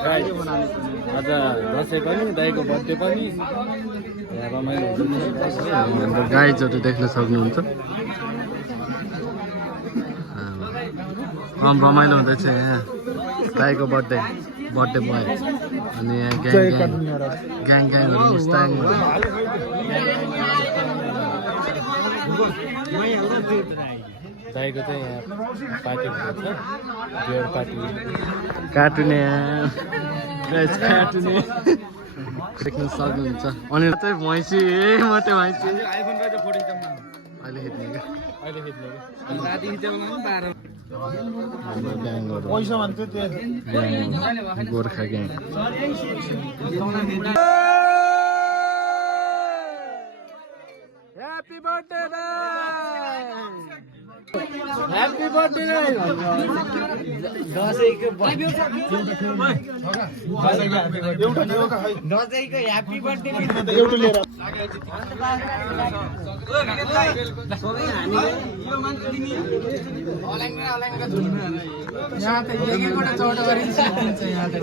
आज दसैँ पनि दाइको बर्थडे पनि रमाइलो हुन्छ। गाईहरू देख्न सक्नुहुन्छ। रमाइलो हुँदैछ यहाँ दाइको बर्थडे बोय अनि यहाँ ग्याङहरू मुस्ताङहरू दाइको चाहिँ यहाँ पार्टी हुन्छ बियर पार्टी काटुने देख्न सक्नुहुन्छ। अनि चाहिँ भैँसी मात्रै भैँसी अहिले खिच्ने Gorkha gang happy birthday happy birthday दसैँको ह्याप्पी बर्थडे यहाँ त एकैबाट चौडा गरिन्छ यहाँ त